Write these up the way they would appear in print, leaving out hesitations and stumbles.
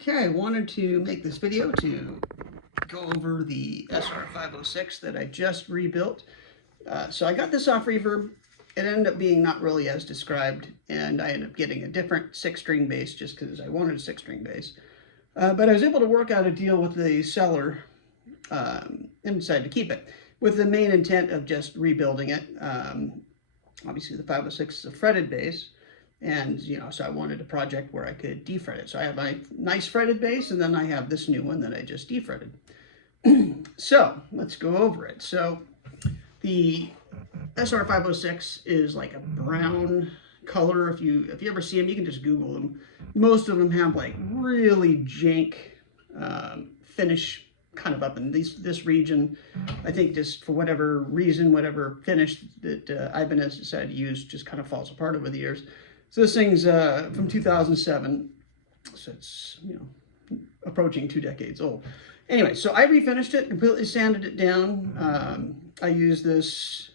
Okay, I wanted to make this video to go over the Sr506 that I just rebuilt. So I got this off Reverb. It ended up being not really as described, and I ended up getting a different 6-string bass just because I wanted a 6-string bass. But I was able to work out a deal with the seller and decided to keep it with the main intent of just rebuilding it. Obviously the 506 is a fretted bass. And, so I wanted a project where I could defret it. So I have my nice fretted bass, and then I have this new one that I just defretted. So let's go over it. So the Sr506 is like a brown color. If you ever see them, you can just Google them. Most of them have like really jank finish kind of up in this region. I think just for whatever reason, whatever finish that Ivan has decided to use just kind of falls apart over the years. So this thing's from 2007, so it's, approaching 2 decades old. Anyway, so I refinished it, completely sanded it down. I used this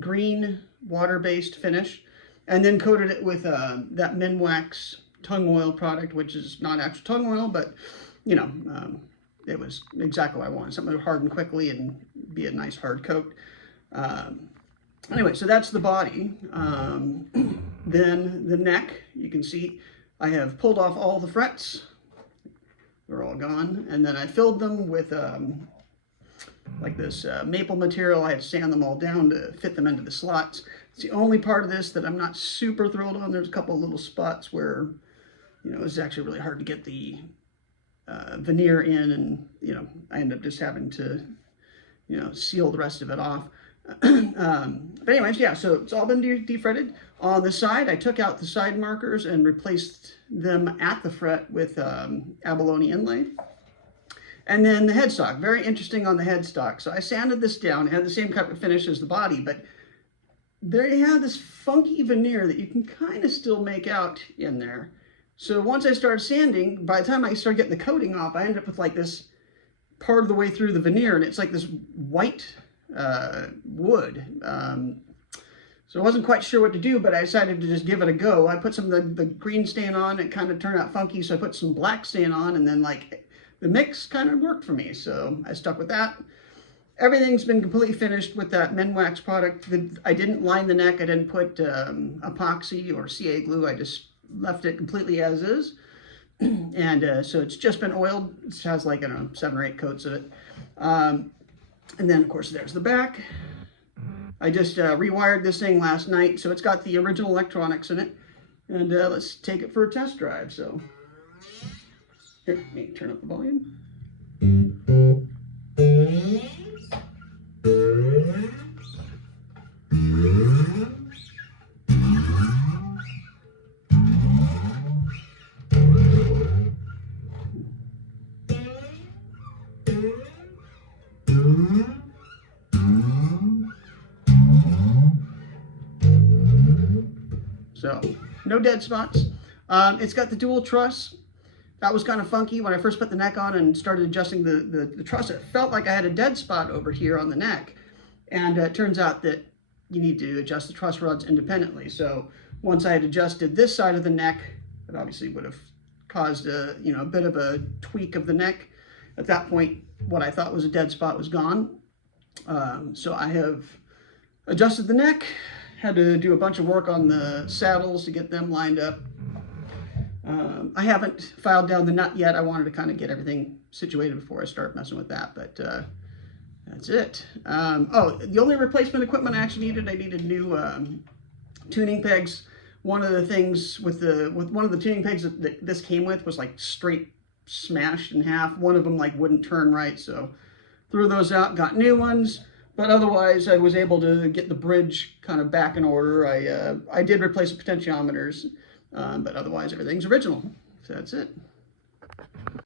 green water-based finish, and then coated it with that Minwax tongue oil product, which is not actual tongue oil, but, it was exactly what I wanted. Something that would harden quickly and be a nice hard coat. Anyway, so that's the body. Then the neck, you can see I have pulled off all the frets. They're all gone. And then I filled them with like this maple material. I had to sand them all down to fit them into the slots. It's the only part of this that I'm not super thrilled on. There's a couple of little spots where, it's actually really hard to get the veneer in, and, I end up just having to, seal the rest of it off. But anyways, yeah, so it's all been defretted. On the side, I took out the side markers and replaced them at the fret with abalone inlay. And then the headstock, very interesting on the headstock. So I sanded this down. It had the same type of finish as the body, but they have this funky veneer that you can kind of still make out in there. So once I started sanding, by the time I started getting the coating off, I ended up with like this part of the way through the veneer, and it's like this white wood. So I wasn't quite sure what to do, but I decided to just give it a go. I put some of the green stain on. It kind of turned out funky, so I put some black stain on, and then like the mix kind of worked for me, so I stuck with that. Everything's been completely finished with that Minwax product. I didn't line the neck. I didn't put epoxy or CA glue. I just left it completely as is. And so it's just been oiled. It has like, 7 or 8 coats of it. And then, of course, there's the back. I just rewired this thing last night, so it's got the original electronics in it. And let's take it for a test drive. So, here, let me turn up the volume. So, no dead spots. It's got the dual truss. That was kind of funky when I first put the neck on and started adjusting the truss. It felt like I had a dead spot over here on the neck. And it turns out that you need to adjust the truss rods independently. So once I had adjusted this side of the neck, it obviously would have caused a bit of a tweak of the neck. At that point, what I thought was a dead spot was gone. So I have adjusted the neck. Had to do a bunch of work on the saddles to get them lined up. I haven't filed down the nut yet. I wanted to kind of get everything situated before I start messing with that, but that's it. Oh, the only replacement equipment I actually needed, I needed new tuning pegs. One of the things with one of the tuning pegs that this came with was like straight smashed in half. One of them like wouldn't turn right, so threw those out, got new ones. But otherwise, I was able to get the bridge kind of back in order. I did replace the potentiometers, but otherwise everything's original. So that's it.